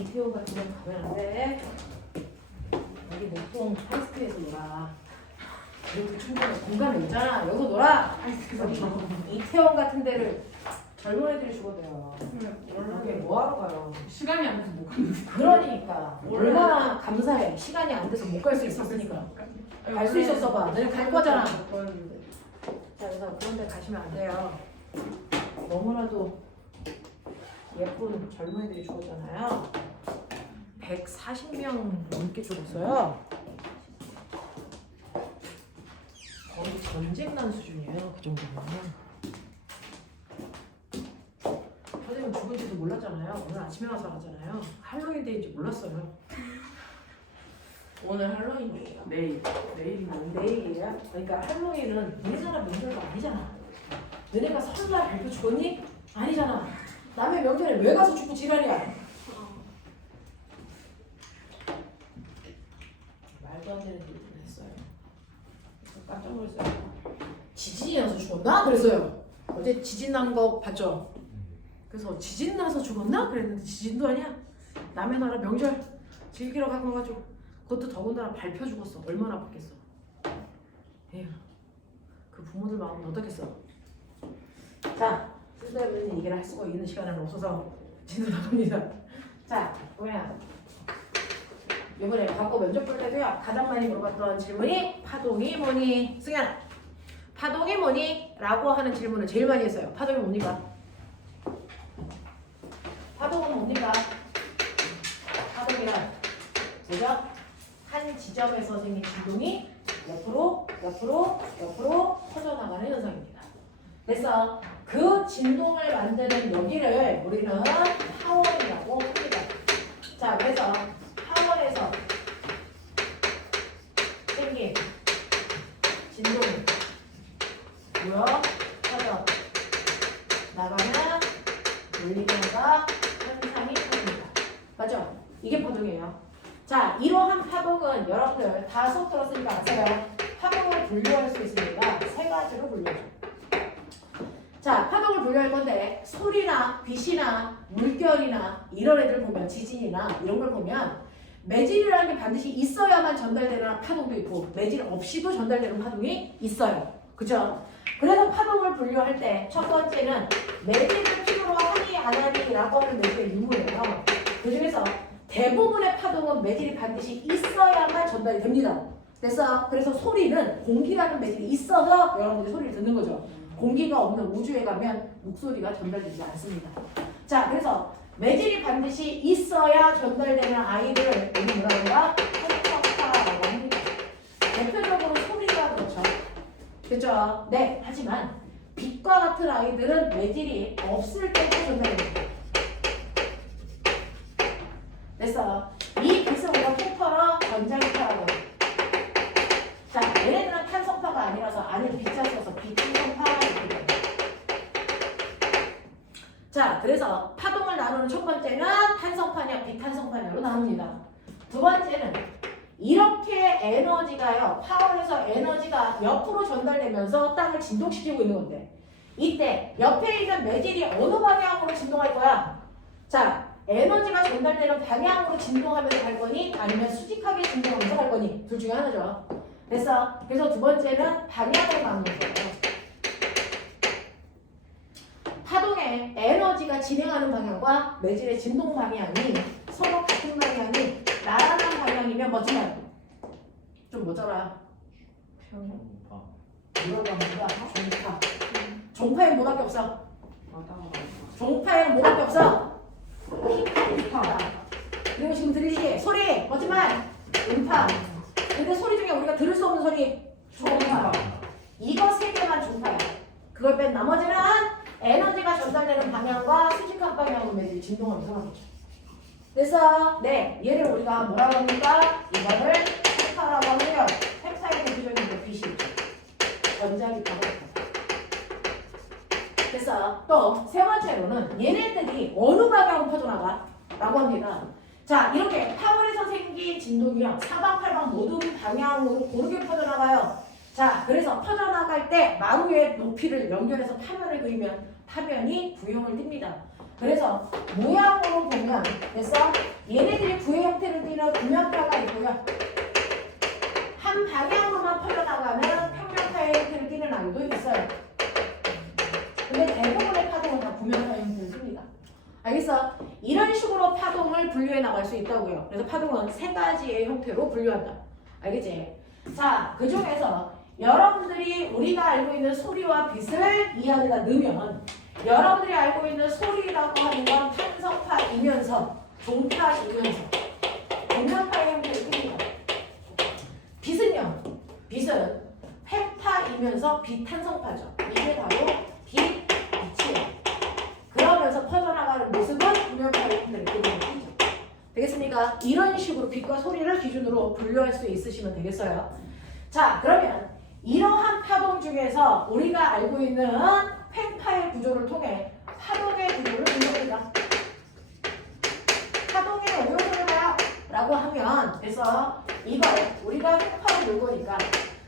이태원 같은 데 가면 안 돼. 여기 목동 하이스트에서 놀아. 여기 충분히 공간이 있잖아. 여기서 놀아. 여기 이태원 같은 데를 젊은 애들이 죽어대요. 여기 뭐하러 가요? 시간이 안 돼서 못 가는데. 그러니까 얼마나 감사해. 시간이 안 돼서 못 갈 수 있었으니까. 갈 수 있었어 봐. 너네 갈 거잖아. 자, 그래서 그런 데 가시면 안 돼요. 너무나도 예쁜 젊은 애들이 죽었잖아요. 140명 넘게 죽었어요. 거의 전쟁 난 수준이에요. 그 정도면. 선생님 죽은지도 몰랐잖아요. 오늘 아침에 와서 알았잖아요. 할로윈 데이인지 몰랐어요. 오늘 할로윈이에요. 내일이에요? 그러니까 할로윈은 우리나라 명절도 아니잖아. 너네가 설날 발표 죽었니? 아니잖아. 남의 명절에 왜 가서 죽고 지랄이야? 말도 안 되는 일을 했어요. 깜짝 놀랐어요. 지진이 나서 죽었나? 그랬어요. 어제 지진 난 거 봤죠? 그래서 지진 나서 죽었나? 그랬는데 지진도 아니야. 남의 나라 명절 즐기러 간 거가지고 그것도 더군다나 발표 죽었어. 얼마나 아팠겠어. 에휴, 그 부모들 마음은 어떻겠어. 자, 쓸데없는 얘기를 할 수가 있는 시간은 없어서 진도 나갑니다. 자, 뭐야? 이번에 과거 면접 볼 때도요. 가장 많이 물어봤던 질문이 파동이 뭐니? 승현, 파동이 뭐니? 라고 하는 질문을 제일 많이 했어요. 파동이 뭡니까? 파동은 뭡니까? 파동이란 뭐죠? 한 지점에서 생긴 진동이 옆으로 퍼져나가는 현상입니다. 그래서 그 진동을 만드는 여기를 우리는 하원이라고 합니다. 자, 그래서 하원에서 생긴 진동이 모여 퍼져 나가는 물리경과 현상이 파동입니다. 맞죠? 이게 파동이에요. 자, 이러한 파동은 여러분들 다 수업 들었으니까 아세요. 파동을 분류할 수 있습니다. 세 가지로 분류해요. 자, 파동을 분류할 건데 소리나 빛이나 물결이나 이런 애들 보면 지진이나 이런 걸 보면 매질이라는 게 반드시 있어야만 전달되는 파동도 있고 매질 없이도 전달되는 파동이 있어요. 그죠? 그래서 파동을 분류할 때 첫 번째는 매질을 필요로 하니 안 하니라고 하는 매질의 유무예요. 그 중에서 대부분의 파동은 매질이 반드시 있어야만 전달이 됩니다. 그래서 소리는 공기라는 매질이 있어서 여러분들이 소리를 듣는 거죠. 공기가 없는 우주에 가면 목소리가 전달되지 않습니다. 자, 그래서 매질이 반드시 있어야 전달되는 아이들을 우리 뭐라고요? 헬퍼파라고 합니다. 대표적으로 소리가 그렇죠. 그렇죠? 네, 하지만 빛과 같은 아이들은 매질이 없을 때도 전달됩니다. 그래서 이 빛을 우리가 폭파라 전자기파라고 해요. 자, 얘네들은 탄성파가 아니라서 안에 빛이 있어서 빛탄성파라고 해요. 자, 그래서 파동을 나누는 첫 번째는 탄성파냐 빛탄성파냐로 나눕니다. 두 번째는 이렇게 에너지가요, 파워에서 에너지가 옆으로 전달되면서 땅을 진동시키고 있는 건데 이때 옆에 있는 매질이 어느 방향으로 진동할 거야? 자, 에너지가 전달되는 방향으로 진동하면서 갈 거니 아니면 수직하게 진동하면서 갈 거니 둘 중에 하나죠. 그래서 두 번째는 방향을 나누는 거예요. 파동의 에너지가 진행하는 방향과 매질의 진동 방향이 서로 같은 방향이 나란한 방향이면 멋지면 좀 뭐더라? 뭐라고 합니까? 종파. 종파에는 뭐밖에 없어? 종파에는 뭐밖에 없어? 음파. 그리고 지금 들리지? 소리! 멋지만 음파. 근데 소리 중에 우리가 들을 수 없는 소리 종파. 이거 세 개만 종파야. 그걸 뺀 나머지는 에너지가 전달되는 방향과 수직한 방향으로 매질이 진동하면서 가겠죠. 그래서 네, 얘를 우리가 뭐라고 합니까? 이거를 펜타라고 하고요. 펜타의 대표적인 빛이 있죠. 전자기파가 있다. 그래서 또 세 번째로는 얘네들이 어느 방향으로 퍼져나가? 라고 합니다. 자, 이렇게 파울에서 생긴 진동이요. 사방팔방 모든 방향으로 고르게 퍼져나가요. 자, 그래서 퍼져나갈 때 마루의 높이를 연결해서 파면을 그리면 파면이 부용을 띱니다. 그래서 모양으로 보면 그래서 얘 이런 식으로 파동을 분류해 나갈 수 있다고요. 그래서 파동은 세 가지의 형태로 분류한다. 알겠지? 자, 그 중에서 여러분들이 우리가 알고 있는 소리와 빛을 이 안에다 넣으면 여러분들이 알고 있는 소리라고 하는 건 탄성파이면서 종파이면서 동명파의 형태를 띱니다. 빛은요. 빛은 펜파이면서 비탄성파죠. 이게 바로 빛이에요. 그러면서 퍼져나가는 모습은 동명파의 형태를 띱니다. 되겠습니까? 이런 식으로 빛과 소리를 기준으로 분류할 수 있으시면 되겠어요. 자, 그러면 이러한 파동 중에서 우리가 알고 있는 팽파의 구조를 통해 파동의 구조를 분석합니다. 파동의 오요소를 봐요 라고 하면 그래서 이걸 우리가 팽파로 볼 거니까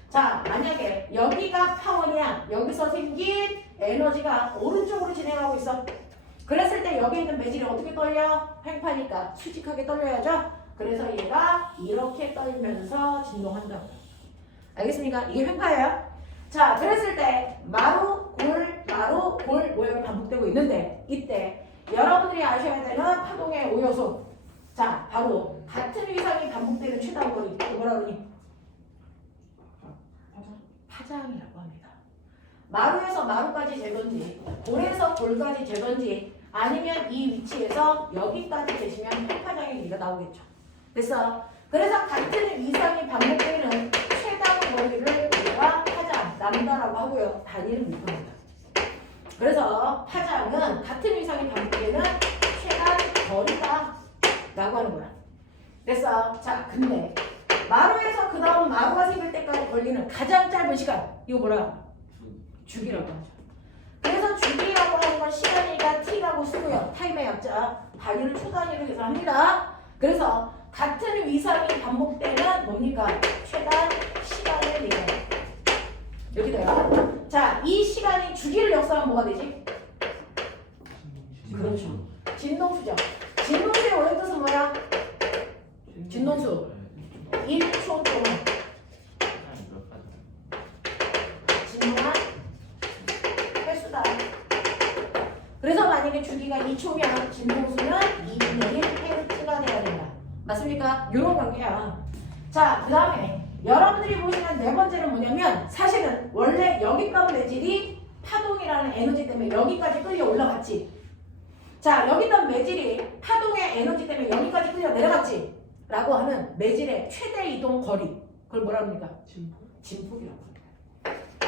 자, 만약에 여기가 파원이야. 여기서 생긴 에너지가 오른쪽으로 진행하고 있어. 그랬을 때 여기 있는 매질이 어떻게 떨려? 팽파니까 수직하게 떨려야죠. 그래서 얘가 이렇게 떨면서 진동한다고. 알겠습니까? 이게 횡파예요. 자, 그랬을 때 마루, 골 모양이 반복되고 있는데 이때 여러분들이 아셔야 되는 파동의 오요소. 자, 바로 같은 위상이 반복되는 최단거리. 뭐라 그러니? 파장이라고 합니다. 마루에서 마루까지 재건지, 골에서 골까지 재건지, 아니면 이 위치에서 여기까지 되시면 팽파장의 길이가 나오겠죠. 그래서 같은 위상이 반복되는 최단 거리를 우리가 파장, 남다라고 하고요. 단위를 묻습니다. 그래서 파장은 같은 위상이 반복되는 최단 거리다 라고 하는 거야. 자, 근데 마루에서 그 다음 마루가 생길 때까지 걸리는 가장 짧은 시간, 이거 뭐라? 주기라고 하죠. 그래서 주기라고 하는 건 시간이니까 t라고 쓰고요. 타임의 약자 단위를 초단위로 계산합니다. 그래서 같은 위상이 반복되는 뭡니까? 최단 시간을 얘기해요. 이렇게 돼요. 자, 이 시간이 주기를 역사하면 뭐가 되지? 그렇죠. 진동수죠. 진동수의 원래 뜻은 뭐야? 진동수 1초 동안 진동한 횟수다. 그래서 만약에 주기가 2초면 진동수는 2.1Hz가 돼야 된다. 맞습니까? 이런 관계야. 자, 그 다음에 여러분들이 보시는 네 번째는 뭐냐면 사실은 원래 여기 있던 매질이 파동이라는 에너지 때문에 여기까지 끌려 올라갔지. 자, 여기 있던 매질이 파동의 에너지 때문에 여기까지 끌려 내려갔지. 라고 하는 매질의 최대 이동 거리. 그걸 뭐라 합니까? 진폭이라고 합니다.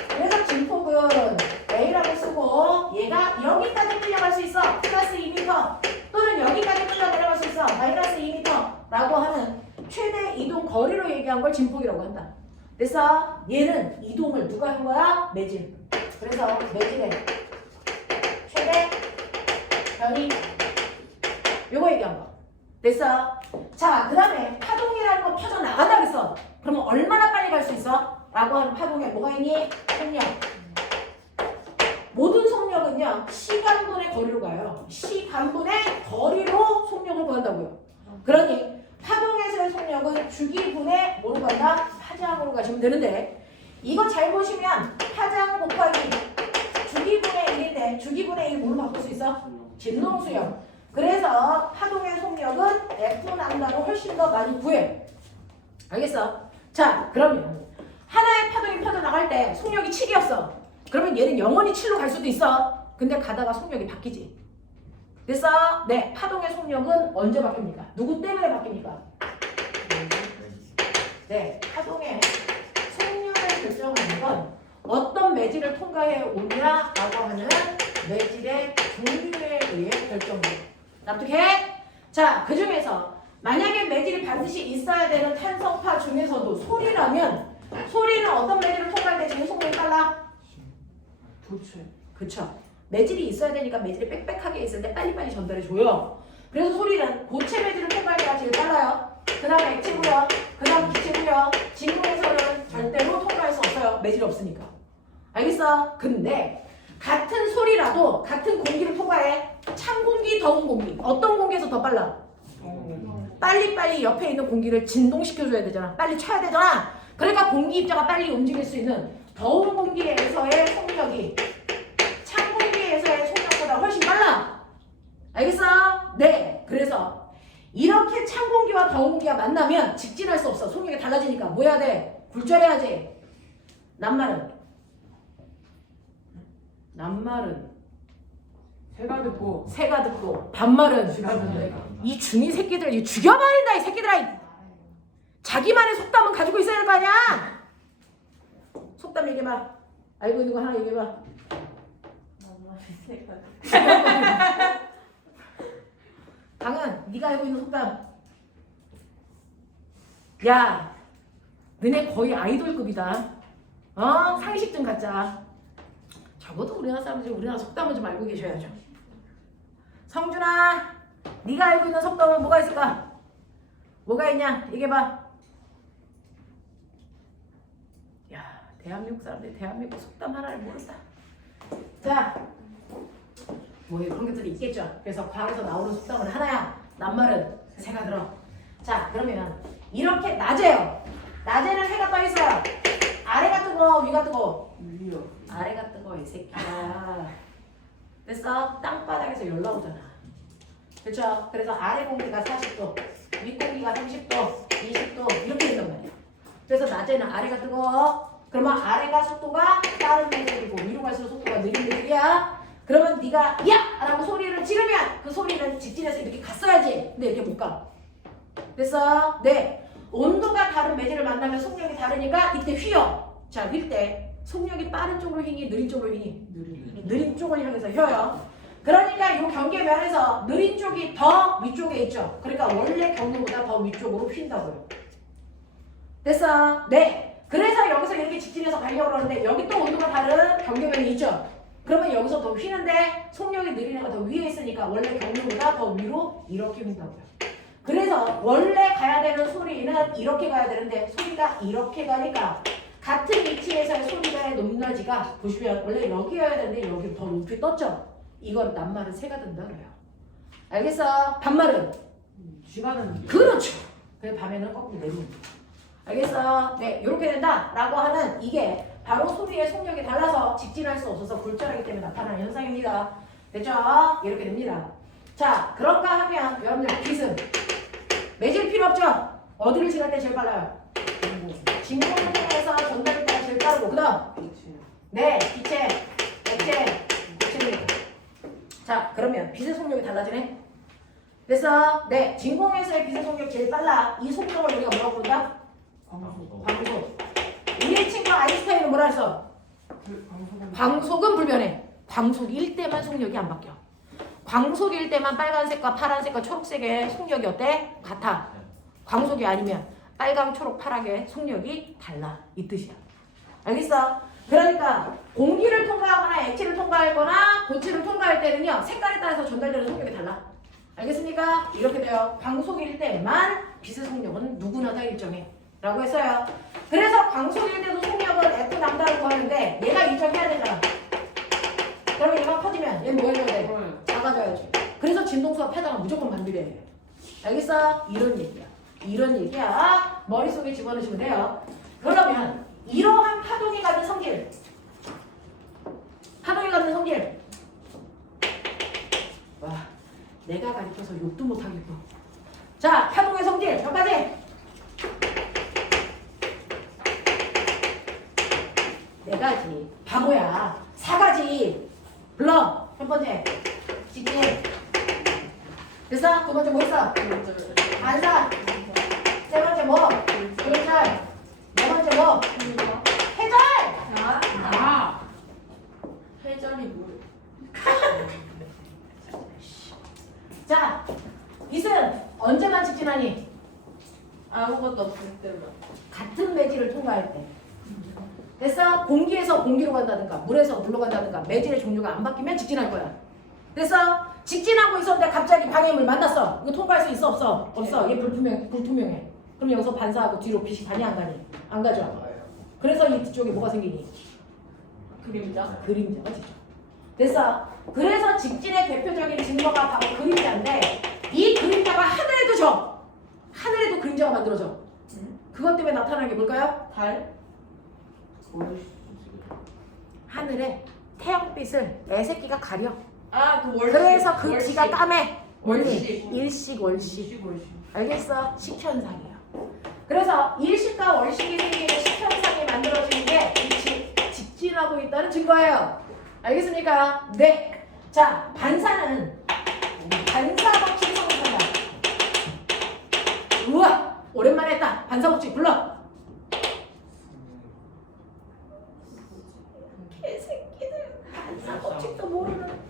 그래서 진폭은 A라고 쓰고 얘가 여기까지 끌려갈 수 있어. 플러스 2m 또는 여기까지 끌려 내려갈 수 있어. 마이너스 2m 라고 하는 최대 이동 거리로 얘기한 걸 진폭이라고 한다. 그래서 얘는 이동을 누가 한 거야? 매질. 그래서 매질의 최대 변이 요거 얘기한 거. 됐어? 자, 그 다음에 파동이라는 거 퍼져나간다 그랬어. 그러면 얼마나 빨리 갈 수 있어? 라고 하는 파동에 뭐가 있니? 속력. 모든 속력은요 시간분의 거리로 가요. 시간분의 거리로 속력을 구한다고요. 그러니 파동에서의 속력은 주기분의 뭐로 간다? 파장으로 가시면 되는데 이거 잘 보시면 파장 곱하기 주기분의 1인데 주기분의 1 뭐로 바꿀 수 있어? 진동수요. 그래서 파동의 속력은 F남다로 훨씬 더 많이 구해. 알겠어? 자, 그러면 하나의 파동이 퍼져나갈 때 속력이 7이었어. 그러면 얘는 영원히 7로 갈 수도 있어. 근데 가다가 속력이 바뀌지. 그래서 네, 파동의 속력은 언제 바뀝니까? 누구 때문에 바뀝니까? 네, 파동의 속력을 결정하는 건 어떤 매질을 통과해 오냐라고 하는 매질의 종류에 의해 결정돼요. 납득해? 자, 그 중에서 만약에 매질이 반드시 있어야 되는 탄성파 중에서도 소리라면 소리는 어떤 매질을 통과할 때 제일 속력이 빨라? 그쵸. 매질이 있어야 되니까 매질이 빽빽하게 있을 때 빨리빨리 전달해줘요. 그래서 소리는 고체 매질을 통과할 때가 제일 빨라요. 그 다음에 액체고요. 그 다음 기체고요. 진공에서는 절대로 통과할 수 없어요. 매질이 없으니까. 알겠어? 근데 같은 소리라도 같은 공기를 통과해. 찬 공기, 더운 공기. 어떤 공기에서 더 빨라? 빨리빨리 옆에 있는 공기를 진동시켜줘야 되잖아. 빨리 쳐야 되잖아. 그러니까 공기 입자가 빨리 움직일 수 있는 더운 공기에서의 속력이 찬 공기에서의 속력보다 훨씬 빨라. 알겠어? 네. 이렇게 찬 공기와 더운 공기가 만나면 직진할 수 없어. 속력이 달라지니까 뭐 해야 돼? 굴절해야지. 낱말은 새가 듣고 반말은 이 중이 새끼들 이 죽여버린다 이 새끼들아. 자기만의 속담은 가지고 있어야 될 거 아니야. 속담 얘기해봐. 알고 있는 거 하나 얘기해봐. 강은 네가 알고 있는 속담. 야 너네 거의 아이돌급이다. 상식 좀 갖자. 적어도 우리나라 사람들이 우리나라 속담을 좀 알고 계셔야죠. 성준아 네가 알고 있는 속담은 뭐가 있을까? 뭐가 있냐? 얘기해봐. 야 대한민국 사람들이 대한민국 속담 하나를 모른다. 자 뭐 그런 것들이 있겠죠. 그래서 과학에서 나오는 속담은 하나야. 낱말은 새가 들어. 자 그러면 이렇게 낮에요. 낮에는 해가 떠 있어요. 아래가 뜨거 위가 뜨거? 위요. 아래가 뜨거 이 새끼야. 됐어? 땅바닥에서 연락 오잖아. 그렇죠? 그래서 아래 공기가 40도, 윗 공기가 30도, 20도 이렇게 된단 말이야. 그래서 낮에는 아래가 뜨거워. 그러면 아래가 속도가 빠른 방식이고 위로 갈수록 속도가 느릿느릿이야. 그러면 네가 야! 라고 소리를 지르면 그 소리는 직진해서 이렇게 갔어야지. 근데 이렇게 못 가. 됐어? 네. 온도가 다른 매질을 만나면 속력이 다르니까 이때 휘어. 자, 휠 때 속력이 빠른 쪽으로 휘니 느린 쪽으로 휘니? 느린 쪽을 향해서 휘어요. 그러니까 이 경계면에서 느린 쪽이 더 위쪽에 있죠. 그러니까 원래 경로보다 더 위쪽으로 휜다고요. 됐어? 네. 그래서 여기서 이렇게 직진해서 가려고 그러는데 여기 또 온도가 다른 경계면이 있죠. 그러면 여기서 더 휘는데 속력이 느린 애가 더 위에 있으니까 원래 경로보다 더 위로 이렇게 휜다고요. 그래서 원래 가야 되는 소리는 이렇게 가야 되는데 소리가 이렇게 가니까 같은 위치에서의 소리가의 높낮이가 보시면 원래 여기여야 되는데 여기 더 높이 떴죠. 이건 낱말은 새가 된다 그래요. 알겠어? 반말은? 쥐가는 그렇죠. 그래서 밤에는 거꾸로 내리는 거야. 알겠어? 네, 이렇게 된다라고 하는 이게 바로 소리의 속력이 달라서 직진할 수 없어서 굴절하기 때문에 나타나는 현상입니다. 됐죠? 이렇게 됩니다. 자, 그런가 하면 여러분들 빛은 매질 필요 없죠? 어디를 지날 때 제일 빨라요? 진공을 통해서 전달될 때가 제일 빠르고 그 다음 네, 빛의 액체 자, 그러면 빛의 속력이 달라지네? 그래서 네, 진공에서의 빛의 속력이 제일 빨라. 이 속력을 우리가 뭐라고 부른다? 광속. 우리의 친구 아인슈타인은 뭐라 했어? 광속은 불변해. 광속일 때만 속력이 안 바뀌어. 광속일 때만 빨간색과 파란색과 초록색의 속력이 어때? 같아. 광속이 아니면 빨강, 초록, 파랗게 속력이 달라. 이 뜻이야. 알겠어? 그러니까 공기를 통과하거나 액체를 통과하거나 고체를 통과할 때는요. 색깔에 따라서 전달되는 속력이 달라. 알겠습니까? 이렇게 돼요. 광속일 때만 빛의 속력은 누구나 다 일정해. 라고 했어요. 그래서 광속일 때도 속력은 F 남다르고 하는데 얘가 일정해야 되잖아. 그러면 얘가 커지면 얘는 뭐 해줘야 돼? 작아져야지. 그래서 진동수와 패당은 무조건 반비례해야 돼. 알겠어? 이런 얘기야. 이런 얘기야. 머릿속에 집어넣으시면 돼요. 그러면 이러한 파동이 갖는 성질. 파동이 갖는 성질. 와, 내가 가르쳐서 욕도 못하겠고. 자, 파동의 성질 몇 가지. 네 가지. 바보야. 4가지. 불러. 첫 번째. 직진. 됐어? 두 번째 뭐 있어? 반사. 세 번째 뭐? 굴절. 네 번째 뭐? 회절. 회전이 뭐? 자, 빛은 언제만 직진하니? 아무것도 없을 때만. 같은 매질을 통과할 때. 됐어? 공기에서 공기로 간다든가 물에서 물로 간다든가 매질의 종류가 안 바뀌면 직진할 거야. 됐어? 직진하고 있었는데 갑자기 방해물 만났어. 이거 통과할 수 있어 없어? 없어. 얘 불투명해. 그럼 여기서 반사하고 뒤로 빛이 가니 안 가니? 안 가죠. 그래서 이 뒤쪽에 뭐가 생기니? 그림자? 그림자가 지죠. 됐어? 그래서 직진의 대표적인 증거가 바로 그림자인데 이 그림자가 하늘에도 져. 하늘에도 그림자가 만들어져. 그것 때문에 나타나는 게 뭘까요? 달? 하늘에 태양빛을 애새끼가 가려. 아, 그 월식. 그래서 그 지가 까매. 월식, 일식, 월식. 알겠어? 식현상이에요. 그래서 일식과 월식이 생기는 식현상이 만들어지는 게 직진하고 있다는 증거예요. 알겠습니까? 네. 자, 반사는 반사법칙이 성립한다. 우와! 오랜만에 했다. 반사법칙 불러. 개새끼들. 반사법칙도 모르는.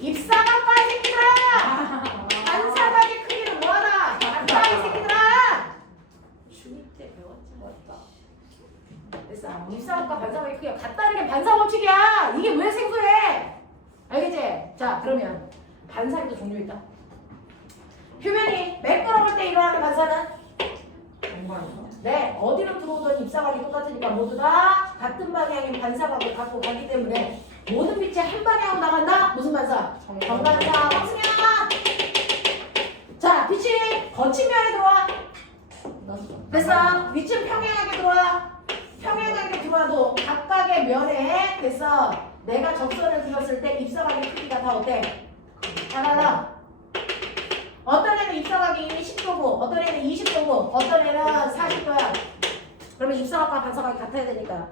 입사가 빠진 새끼들아! 반사각의 크기를 뭐하나? 반사 이 새끼들아! 중2 때 배웠지 맞다. 됐어. 입사각과 반사각의 크기가 같다는 게 반사법칙이야. 이게 왜 생소해? 알겠지? 자, 그러면 반사에도 종류 있다. 표면이 매끄러울 때 일어나는 반사는? 네, 어디로 들어오든 입사각이 똑같으니까 모두 다 같은 방향인 반사각을 갖고 가기 때문에 모든 빛이 한 방향으로 나간다? 무슨 반사? 정반사. 황승현! 자, 빛이 거친 면에 들어와. 됐어. 위치는 평행하게 들어와. 평행하게 들어와도 각각의 면에 됐어. 내가 적선을 그렸을 때 입사각의 크기가 다 어때? 다 달라. 어떤 애는 입사각이 10도고 어떤 애는 20도고 어떤 애는 40도야. 그러면 입사각과 반사각이 같아야 되니까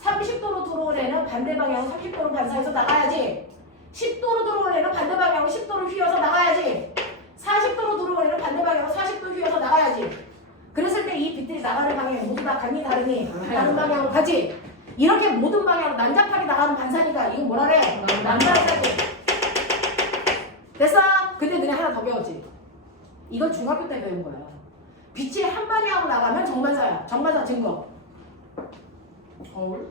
30도로 들어온 애는 반대 방향으로 30도로 반사해서 나가야지. 10도로 들어온 애는 반대 방향으로 10도를 휘어서 나가야지. 40도로 들어온 애는 반대 방향으로 40도 휘어서 나가야지. 그랬을 때 이 빛들이 나가는 방향이 모두 다 같니 다르니? 다른 방향으로 가지. 이렇게 모든 방향으로 난잡하게 나가는 반사니까 이거 뭐라 그래? 난반사지. 됐어? 근데 너네 하나 더 배웠지? 이건 중학교 때 배운 거야. 빛이 한 방향으로 나가면 정반사야. 정반사 증거. 거울?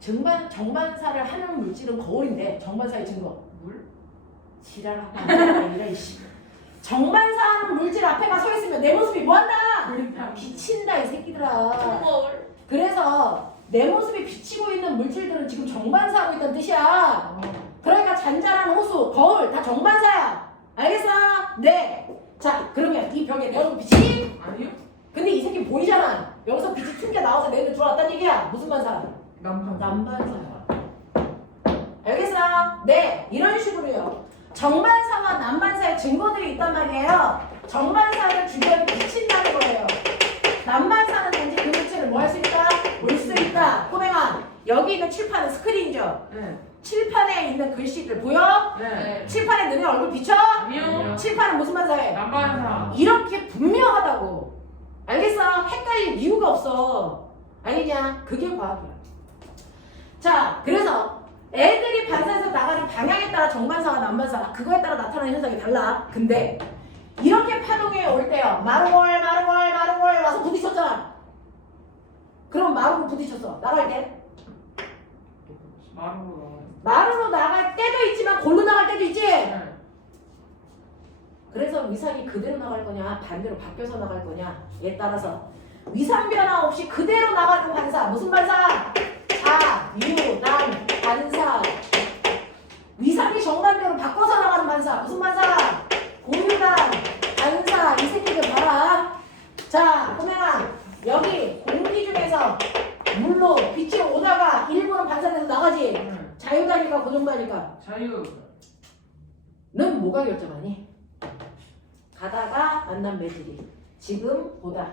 정반사를 하는 물질은 거울인데 정반사의 증거. 물? 지랄하고 아니라 이씨. 정반사하는 물질 앞에가 서 있으면 내 모습이 뭐한다? 비친다 이 새끼들아. 거울. 그래서 내 모습이 비치고 있는 물질들은 지금 정반사하고 있다는 뜻이야. 그러니까 잔잔한 호수, 거울 다 정반사야. 알겠어? 네. 자, 그러면 이 벽에 내 얼굴 비치니? 아니요. 근데 이 새끼 보이잖아. 여기서 빛이 튕겨 나와서 내 눈에 들어왔다는 얘기야. 무슨 반사? 남반사야. 알겠어? 네. 이런 식으로요. 정반사와 남반사의 증거들이 있단 말이에요. 정반사는 주변에 비친다는 거예요. 남반사는 단지 그 물체를 뭐 할 수 있다? 볼 수 있다. 꼬맹아, 여기 있는 칠판은 스크린이죠? 네. 칠판에 있는 글씨들 보여? 네. 칠판에 너네 얼굴 비춰? 아니요. 칠판은 무슨 반사해? 남반사. 이렇게 분명하다고. 알겠어? 헷갈릴 이유가 없어. 알겠냐? 그게 과학이야. 자, 그래서 애들이 반사에서 나가는 방향에 따라 정반사와 남반사 그거에 따라 나타나는 현상이 달라. 근데 이렇게 파동이 올 때요. 마루월 와서 부딪혔잖아. 그럼 마루로 부딪혔어. 나갈 때? 마루로 나갈 때도 있지만 골로 나갈 때도 있지? 네. 그래서 위상이 그대로 나갈 거냐 반대로 바뀌어서 나갈 거냐에 따라서 위상 변화 없이 그대로 나가는 반사. 무슨 반사? 자, 유, 난, 반사. 위상이 정반대로 바꿔서 나가는 반사. 무슨 반사? 고유단, 반사. 이 새끼들 봐라. 자, 꼬맹아, 여기 공기 중에서 물로 빛이 오다가 일부는 반사돼서 나가지. 네. 자유다니까 고정다니까. 자유. 넌 뭐가 결정하니? 가다가 만난 매질이 지금 보다.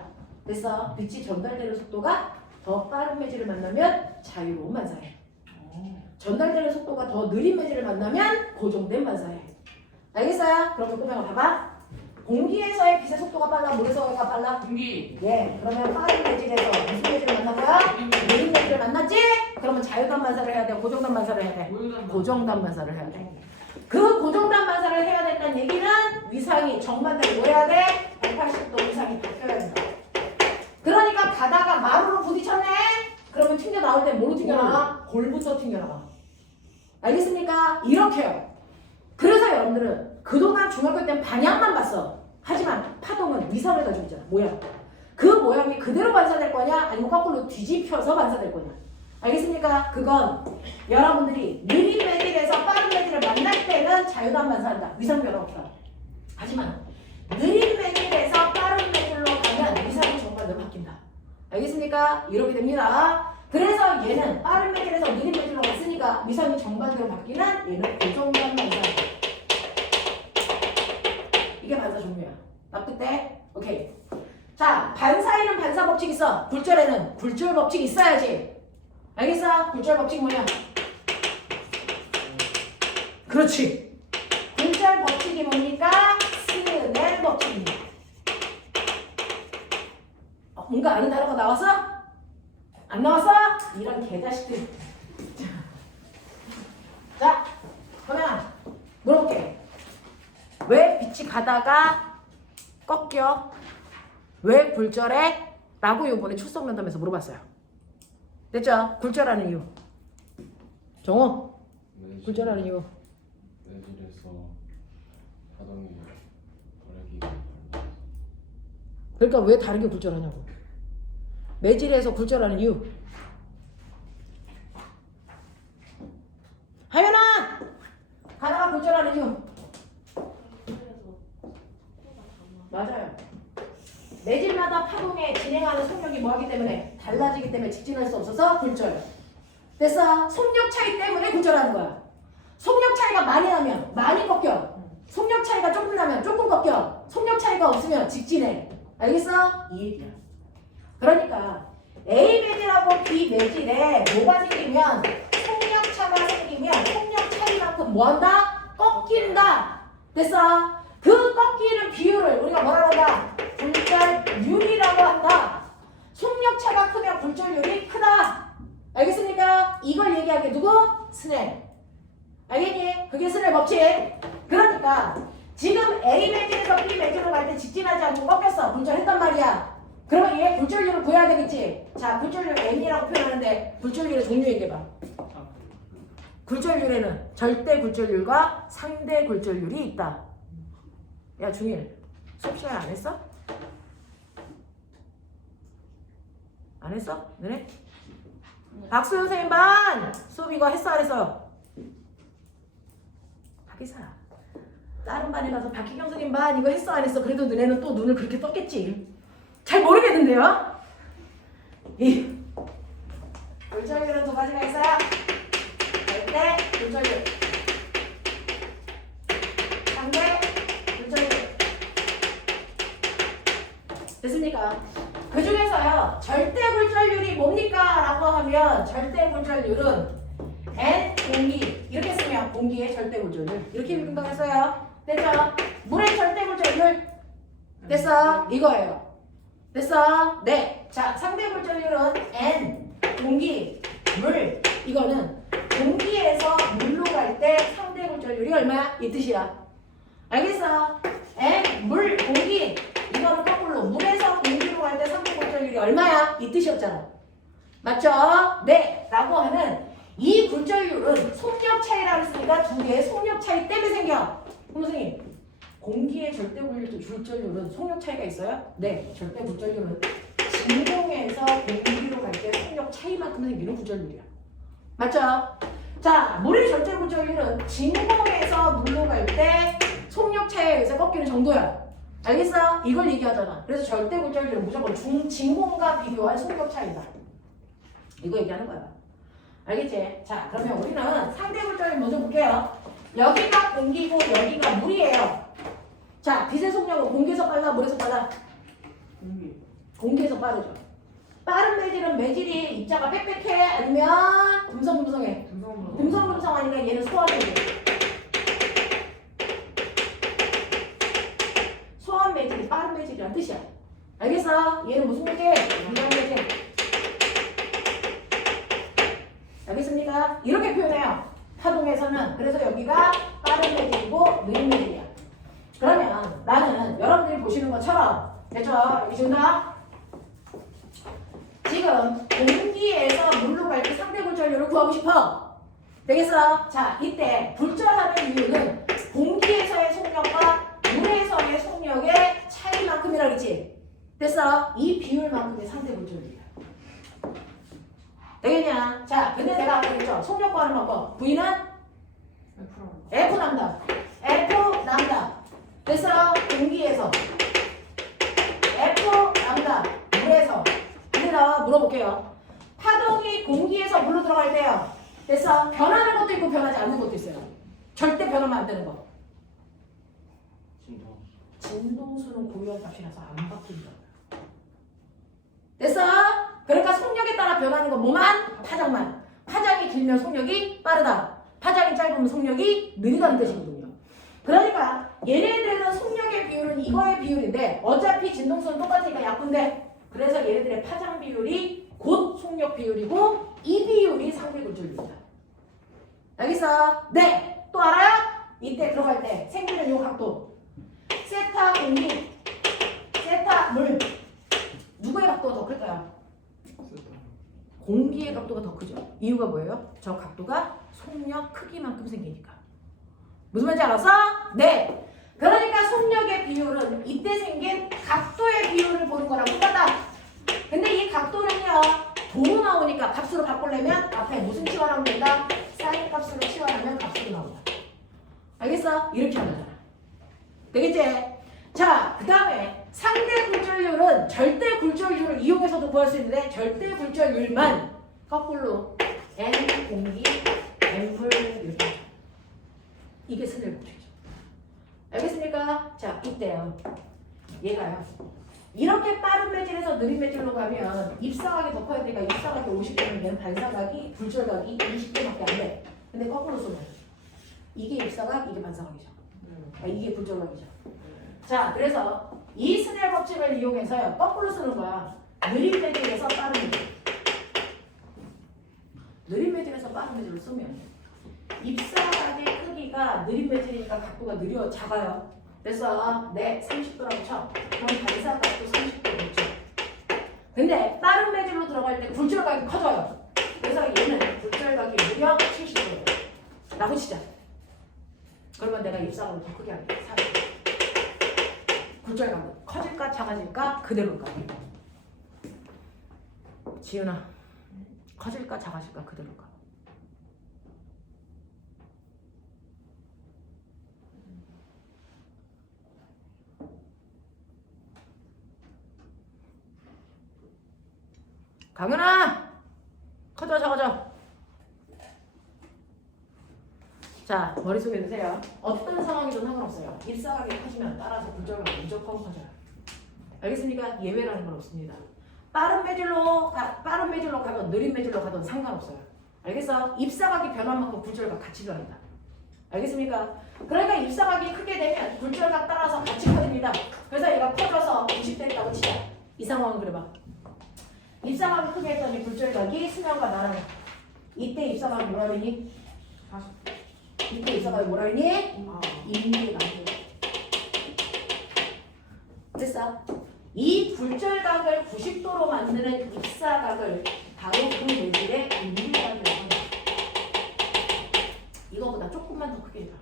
그래서 빛이 전달되는 속도가 더 빠른 매질을 만나면 자유로운 반사해. 전달되는 속도가 더 느린 매질을 만나면 고정된 반사해. 알겠어요? 그러면 꼬맹아 봐봐. 공기에서의 빛의 속도가 빨라? 물에서가 빨라? 공기. 예. 그러면 빠른 매질에서 무슨 매질을 만난 거야? 느린 매질을 만났지? 그러면 자유단 반사를 해야 돼? 고정단 반사를 해야 돼? 고정단 반사를 해야 돼. 그 고정단 반사를 해야 된다는 얘기는 위상이 정반대로 뭐 해야 돼? 180도 위상이 바뀌어야 된다. 그러니까 가다가 마루로 부딪혔네? 그러면 튕겨 나올 때 뭐로 튕겨 나와? 골부터 튕겨 나와. 알겠습니까? 이렇게요. 그래서 여러분들은 그동안 중학교 때는 방향만 봤어. 하지만 파동은 위상을 가지고 있잖아. 모양. 그 모양이 그대로 반사될 거냐? 아니면 거꾸로 뒤집혀서 반사될 거냐? 알겠습니까? 그건 여러분들이 느린 매질에서 빠른 매질을 만날 때는 자유단 반사한다. 위상 변화 없다. 하지만 느린 매질에서 빠른 매질로 가면 위상이 정반대로 바뀐다. 알겠습니까? 이렇게 됩니다. 그래서 얘는 빠른 매질에서 느린 매질로 갔으니까 미상이 정반대로 바뀌는 얘는 고정관 반사. 이게 반사 종류야. 납득 돼? 오케이. 자, 반사에는 반사 법칙 있어. 굴절에는 굴절 법칙 있어야지. 알겠어? 굴절 법칙 뭐냐? 그렇지. 굴절 법칙이 뭡니까? 스넬 법칙입니다. 뭔가 아는 단어가 나왔어? 안 나왔어? 이런 개자식들. 자, 그러면 물어볼게. 왜 빛이 가다가 꺾여? 왜 굴절해? 라고 이번에 출석 면담에서 물어봤어요. 됐죠? 굴절하는 이유. 정호, 굴절하는 이유. 매질에서 파동이 다르게. 그러니까 왜 다르게 굴절하냐고. 매질에서 굴절하는 이유. 하연아! 가다가 굴절하는 이유. 맞아요. 매질마다 파동에 진행하는 속력이 뭐하기 때문에 달라지기 때문에 직진할 수 없어서 굴절. 됐어? 속력 차이 때문에 굴절하는 거야. 속력 차이가 많이 나면 많이 꺾여. 속력 차이가 조금 나면 조금 꺾여. 속력 차이가 없으면 직진해. 알겠어? 이 얘기야. 그러니까 A 매질하고 B 매질에 뭐가 생기면 속력 차가 생기면 속력 차이만큼 뭐한다? 꺾인다. 됐어? 그 꺾이는 비율을 우리가 뭐라고 한다? 굴절률이라고 한다. 속력 차가 크면 굴절률이 크다. 알겠습니까? 이걸 얘기하게 누구? 스넬. 알겠니? 그게 스넬 법칙. 그러니까 지금 A 매질에서 B 매질로 갈 때 직진하지 않고 꺾였어. 굴절했단 말이야. 그러면 얘 굴절률을 구해야 되겠지. 자, 굴절률 N이라고 표현하는데 굴절률의 종류 얘기해봐. 굴절률에는 절대 굴절률과 상대 굴절률이 있다. 야, 중일, 수업 시간 안 했어? 안 했어? 너네? 박수현 선생님 반! 수업 이거 했어 안 했어? 박이사. 다른 반에 가서 박희경 선생님 반 이거 했어 안 했어? 그래도 너네는 또 눈을 그렇게 떴겠지. 잘 모르겠는데요? 이 굴절률은 두 가지가 있어요. 절대 굴절률, 상대 굴절률. 됐습니까? 그 중에서요 절대 굴절률이 뭡니까? 라고 하면 절대 굴절률은 N 공기 이렇게 쓰면 공기의 절대 굴절률 이렇게 생각했어요. 됐죠? 물의 절대 굴절률 됐어? 이거예요. 됐어? 네. 자, 상대 굴절률은 N 공기 물. 이거는 공기에서 물로 갈 때 상대 굴절률이 얼마야? 이 뜻이야. 알겠어? N 물 공기. 이거는 거꾸로 물에서 공기로 갈 때 상대 굴절률이 얼마야? 이 뜻이었잖아. 맞죠? 네. 라고 하는 이 굴절률은 속력 차이라고 했으니까 두 개의 속력 차이 때문에 생겨. 선생님, 공기의 절대 굴절률은 속력 차이가 있어요? 네. 절대 굴절률은 진공에서 공기로 갈 때 속력 차이만큼 생기는 굴절률이야. 맞죠? 자, 물의 절대 굴절률은 진공에서 물로 갈 때 속력 차이에 의해서 꺾이는 정도야. 알겠어? 이걸 얘기하잖아. 그래서 절대 굴절률은 무조건 진공과 비교한 속력 차이다. 이거 얘기하는 거야. 알겠지? 자, 그러면 우리는 상대 굴절률 먼저 볼게요. 여기가 공기고 여기가 물이에요. 자, 빛의 속력은 공기에서 빨라, 물에서 빨라? 공기에서 빠르죠. 빠른 매질은 매질이 입자가 빽빽해? 아니면 듬성듬성해? 듬성듬성하니까 얘는 소화 매질. 소환 매질이 빠른 매질이란 뜻이야. 알겠어? 얘는 무슨 매질? 이런 매질. 알겠습니까? 이렇게 표현해요. 파동에서는. 그래서 여기가 빠른 매질이고 느린 매질이야. 그러면 나는 여러분들이 보시는 것처럼 됐죠? 여기 준다. 지금 공기에서 물로 갈 때 상대 굴절률을 구하고 싶어. 되겠어? 자, 이때 굴절하는 이유는 공기에서의 속력과 물에서의 속력의 차이만큼이라 그랬지? 됐어? 이 비율만큼의 상대 굴절률이야. 되겠냐? 자, 근데 내가 아까 그랬죠? 속력 구하는 방법. V는? F 남다. F 남다. 됐어? 공기에서 F 남다. 물에서. 근데 나 물어볼게요. 파동이 때요? 물로 들어갈 때요? 됐어? 변하는 것도 있고 변하지 않는 것도 있어요. 절대 변하면 안 되는 거. 진동. 진동수는 고유한 값이라서 안 바뀐다. 됐어? 그러니까 속력에 따라 변하는 건 뭐만? 파장만. 파장이 길면 속력이 빠르다. 파장이 짧으면 속력이 느리다는 뜻이거든요. 그러니까 얘네들은 속력의 비율은 이거의 비율인데 어차피 진동수는 똑같으니까 약분돼. 그래서 얘네들의 파장 비율이 곧 속력 비율이고 이 비율이 상대굴절입니다. 알겠어? 네. 또 알아요? 이때 들어갈 때 생기는 요 각도. 세타 공기, 세타 물. 누구의 각도가 더 클까요? 공기의 각도가 더 크죠. 이유가 뭐예요? 저 각도가 속력 크기만큼 생기니까. 무슨 말인지 알았어? 네. 그러니까 속력의 비율은 이때 생긴 각도의 비율을 보는 거랑 똑같다. 근데 이 각도는요, 도로 나오니까 값으로 바꾸려면 앞에 무슨 치환하면 된다? 사인 값으로 치환하면 값으로 나온다. 알겠어? 이렇게 하면 되잖아. 되겠지? 자, 그 다음에 상대 굴절률은 절대 굴절률을 이용해서도 구할 수 있는데 절대 굴절률만 거꾸로 N 공기, N 물 이렇게 하죠. 이게 스넬 법칙이죠. 알겠습니까? 자, 이때요. 얘가요. 이렇게 빠른 매질에서 느린 매질로 가면 입사각이 더 커야 되니까 입사각이 50대면 얘는 반사각이 굴절각이 20대밖에 안 돼. 근데 거꾸로 쏘면 이게 입사각, 이게 반사각이죠. 이게 굴절각이죠. 자, 그래서 이 스넬 법칙을 이용해서요. 거꾸로 쓰는 거야. 느린 매질에서 빠른 매질. 느린 매질에서 빠른 매질로 쓰면 입사각의 크기가 느린 매질이니까 각도가 작아요. 그래서 네, 30도라고 쳐. 그럼 반사각도 30도 그렇죠. 근데 빠른 매질로 들어갈 때 굴절각이 커져요. 그래서 얘는 굴절각이 무려 70도예요. 라고 치자. 그러면 내가 입사각을 더 크게 할게. 40. 굴절각은 커질까 작아질까 그대로일까? 지윤아, 커질까 작아질까 그대로일까? 강은아, 커져 작아져. 자, 머릿속에 넣으세요. 어떤 상황이든 상관없어요. 입사각이 커지면 따라서 굴절각이 무조건 커져요. 알겠습니까? 예외라는 건 없습니다. 빠른 매질로 가든 느린 매질로 가든 상관없어요. 알겠어? 입사각이 변한 만큼 굴절각 같이 변한다. 알겠습니까? 그러니까 입사각이 크게 되면 굴절각 따라서 같이 커집니다. 그래서 얘가 커져서 90대라고 치자. 이 상황은 그래봐. 입사각이 크게 했더니 굴절각이 수명과 나랑 이때 입사각이 뭐라 그러니? 이때 입사각이 뭐라 그러니? 임계가 안 돼. 됐어? 이 굴절각을 90도로 만드는 입사각을 바로 그 매질의 임계각이라고 합니다. 이거보다 조금만 더 크게 해봐.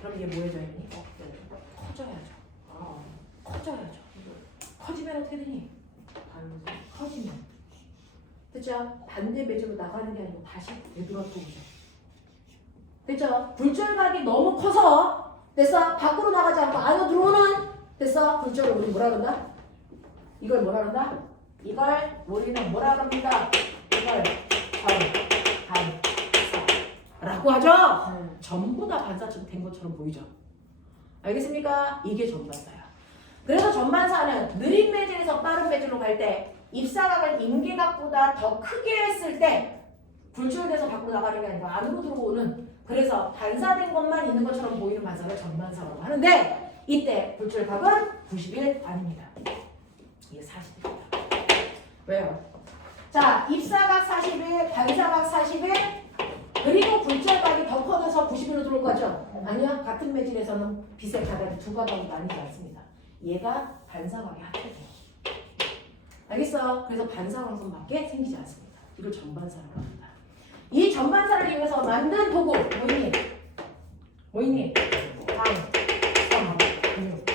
그럼 이게 뭐 해줘야 되니? 커져야죠. 커져야죠. 커지면 어떻게 되니? 커지면. 그쵸? 반대 매질로 나가는 게 아니고 다시 되돌아 오죠. 됐죠? 굴절각이 너무 커서 됐어? 밖으로 나가지 않고 안으로 들어오는 됐어? 굴절을 우리 뭐라 그런다? 이걸 뭐라 그런다? 이걸 우리는 뭐라 그럽니다? 이걸 반사라고 하죠? 전부 다 반사처럼 된 것처럼 보이죠? 알겠습니까? 이게 전반사야. 그래서 전반사는 느린 매질에서 빠른 매질로 갈 때 입사각을 임계각보다 더 크게 했을 때 굴절돼서 밖으로 나가는 게 아니고 안으로 들어오는 그래서 반사된 것만 있는 것처럼 보이는 반사를 전반사라고 하는데 이때 굴절각은 90일 아닙니다. 이게 40일입니다. 왜요? 자, 입사각 40일, 반사각 40일 그리고 굴절각이 더 커져서 90일로 들어올 거죠? 아니요. 같은 매질에서는 빛의 가닥이 두 가닥이 나뉘지 않습니다. 얘가 반사각이 합해져요. 알겠어? 그래서 반사광선밖에 생기지 않습니다. 이걸 전반사라고 합니다. 이 전반사를 이용해서 만든 도구 뭐니? 방, 성, 근육.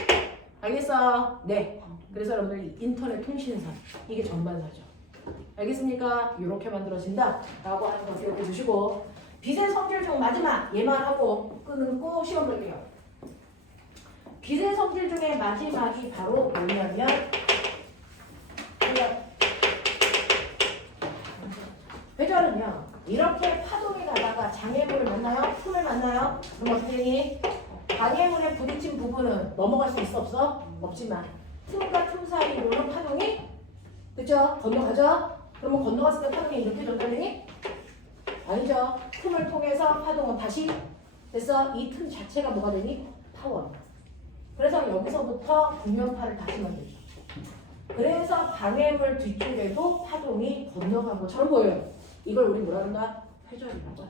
알겠어? 네. 그래서 여러분들 인터넷 통신사 이게 전반사죠. 알겠습니까? 이렇게 만들어진다 라고 하는 거 기억해 주시고 빛의 성질 중 마지막 얘만 하고 끊고 시험 볼게요. 빛의 성질 중에 마지막이 바로 뭐냐면 완전. 회전은요 이렇게 파동이 가다가 장애물을 만나요? 틈을 만나요? 그럼 어떻게 되니? 장애물에 부딪힌 부분은 넘어갈 수 있어 없어? 없지만 틈과 틈 사이로는 파동이 그죠? 건너가죠? 그러면 건너갔을 때 파동이 이렇게 전달되니? 아니죠. 틈을 통해서 파동은 다시 됐어. 이 틈 자체가 뭐가 되니? 파워. 그래서 여기서부터 구면파를 다시 만들죠. 그래서 방해물 뒤쪽에도 파동이 건너간 것처럼 보여요. 이걸 우리 뭐라 그런다? 회전이라고 한다.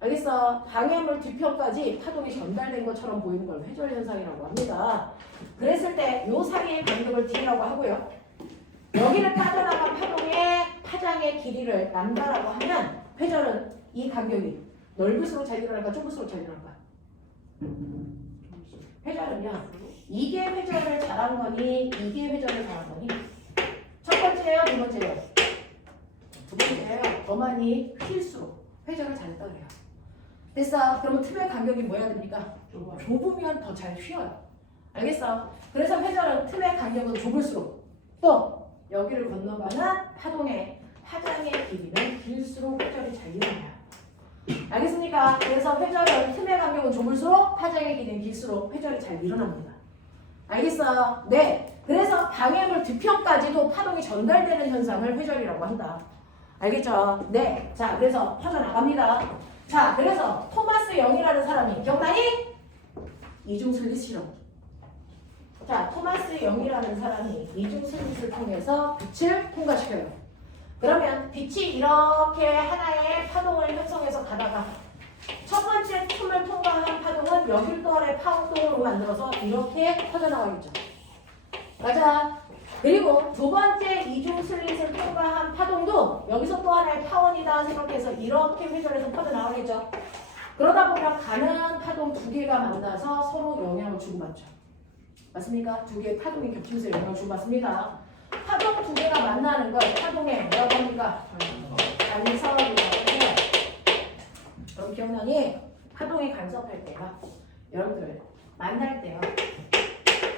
알겠어? 방해물 뒤편까지 파동이 전달된 것처럼 보이는 걸 회전 현상이라고 합니다. 그랬을 때 요 사이의 간격을 D라고 하고요. 여기를 빠져나간 파동의 파장의 길이를 람다라고 하면 회전은 이 간격이 넓을수록 잘 일어날까 좁을수록 잘 일어날까? 회전은요. 이게 회전을 잘한 거니 이게 회전을 잘한 거니 첫 번째예요 두 번째예요? 두 번째예요. 더 많이 휠수록 회전을 잘했다 그래요. 됐어. 그러면 틈의 간격이 뭐야 됩니까? 좁으면 더 잘 휘어요. 알겠어? 그래서 회전은 틈의 간격은 좁을수록 또 여기를 건너가는 파동의 파장의 길이는 길수록 회전이 잘 일어나요. 알겠습니까? 그래서 회전은 틈의 간격은 좁을수록 파장의 길이는 길수록 회전이 잘 일어납니다. 알겠어? 네. 그래서 방해물 뒤편까지도 파동이 전달되는 현상을 회전이라고 한다. 알겠죠? 네. 자, 그래서 퍼져나갑니다. 자, 그래서 토마스 영이라는 사람이 기억나니? 이중 슬릿 실험. 자, 토마스 영이라는 사람이 이중 슬릿을 통해서 빛을 통과시켜요. 그러면 빛이 이렇게 하나의 파동을 형성해서 가다가 첫 번째 틈을 통과한 파동은 여길 또 하나의 파동으로 만들어서 이렇게 퍼져나가겠죠. 맞아. 그리고 두 번째 이중 슬릿을 통과한 파동도 여기서 또 하나의 파원이다 생각해서 이렇게 회전해서 퍼져나가겠죠. 그러다 보면 가는 파동 두 개가 만나서 서로 영향을 주고받죠. 맞습니까? 두 개의 파동이 겹치면서 영향을 주고받습니다. 파동 두 개가 만나는 걸 파동의 뭐라고 합니까? 간섭이라고 해요. 그럼 기억나니? 파동이 간섭할 때가 여러분들 만날 때요.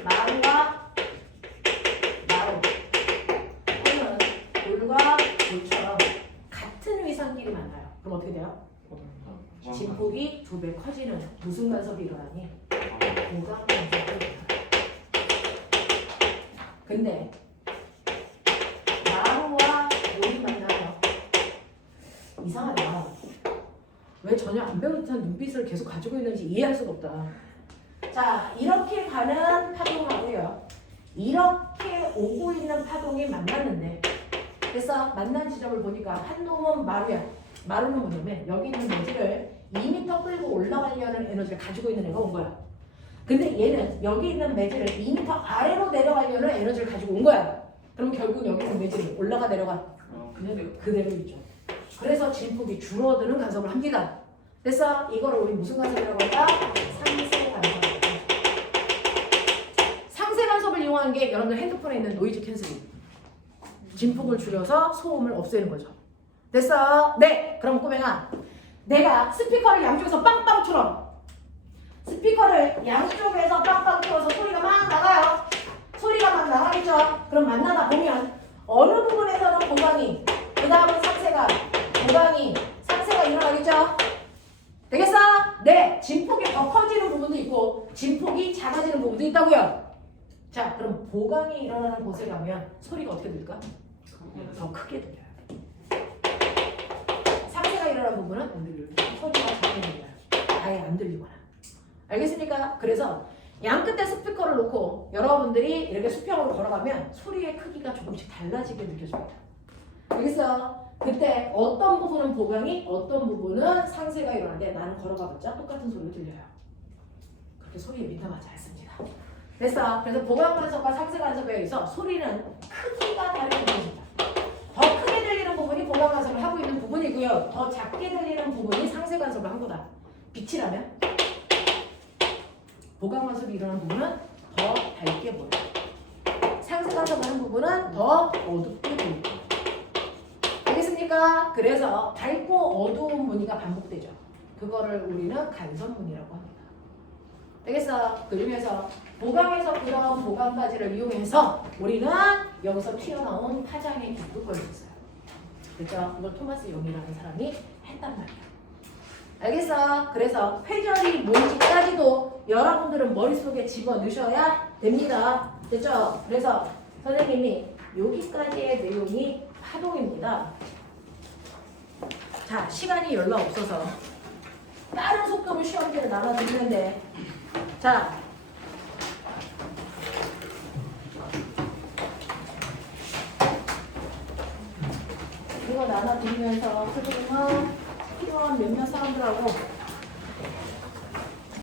마루와 마루 또는 돌과 돌처럼 같은 위상끼리 만나요. 그럼 어떻게 돼요? 진폭이 2배 커지는 무슨 간섭이 일어나니? 고강 간섭이 일어나요. 근데 마루와 돌이 만나요. 이상하다. 왜 전혀 안 배운 듯한 눈빛을 계속 가지고 있는지 이해할 수가 없다. 자, 이렇게 가는 파동하고요. 이렇게 오고 있는 파동이 만났는데 그래서 만난 지점을 보니까 한 놈은 마루야. 마루는 뭐냐면 여기 있는 매질을 2m 끌고 올라가려는 에너지를 가지고 있는 애가 온 거야. 근데 얘는 여기 있는 매질을 2m 아래로 내려가려는 에너지를 가지고 온 거야. 그럼 결국 여기 있는 매질이 올라가 내려가 그대로 있죠. 그래서 진폭이 줄어드는 간섭을 합니다. 그래서 이거를 우리 무슨 간섭이라고 할까? 상세 간섭. 상세 간섭을 이용하는 게 여러분들 핸드폰에 있는 노이즈 캔슬링. 진폭을 줄여서 소음을 없애는 거죠. 됐어? 네. 그럼 꼬맹아, 내가 스피커를 양쪽에서 빵빵 틀어. 스피커를 양쪽에서 빵빵 틀어서 소리가 막 나가요. 소리가 막 나가겠죠? 그럼 만나다 보면 어느 부분에서는 고강이, 그 다음은 상세가, 고강이, 상세가 일어나겠죠? 되겠어? 네. 진폭이 더 커지는 부분도 있고 진폭이 작아지는 부분도 있다고요. 자, 그럼 보강이 일어나는 곳에 가면 소리가 어떻게 들릴까? 더 크게 들려요. 상세가 일어나는 부분은 안 들려요. 소리가 작게 들려요. 아예 안 들리거나. 알겠습니까? 그래서 양 끝에 스피커를 놓고 여러분들이 이렇게 수평으로 걸어가면 소리의 크기가 조금씩 달라지게 느껴집니다. 알겠어? 그때 어떤 부분은 보강이, 어떤 부분은 상세가 일어나는데 나는 걸어가봤자 똑같은 소리가 들려요. 그렇게 소리에 민감하지 않습니다. 됐어? 그래서 보강 간섭과 상세 간섭에 의해서 소리는 크기가 다르게 들립니다. 더 크게 들리는 부분이 보강 간섭을 하고 있는 부분이고요. 더 작게 들리는 부분이 상세 간섭을 한 거다. 빛이라면 보강 간섭이 일어나는 부분은 더 밝게 보여요. 상세 간섭을 하는 부분은 더 어둡게 보입니다. 알겠습니까? 그래서 밝고 어두운 무늬가 반복되죠. 그거를 우리는 간섭무늬라고 합니다. 알겠어? 그중에서 보강에서 그런 보강까지를 이용해서 우리는 여기서 튀어나온 파장의 기록을 있었어요. 그렇죠? 이걸 토마스 용이라는 사람이 했단 말이야. 알겠어? 그래서 회절이 뭔지까지도 여러분들은 머릿속에 집어넣으셔야 됩니다. 됐죠? 그래서 선생님이 여기까지의 내용이 파동입니다. 자, 시간이 별로 없어서 다른 속도로 시험지를 나눠드리는데, 자, 이거 나눠드리면서 선생님은 필요한 몇몇 사람들하고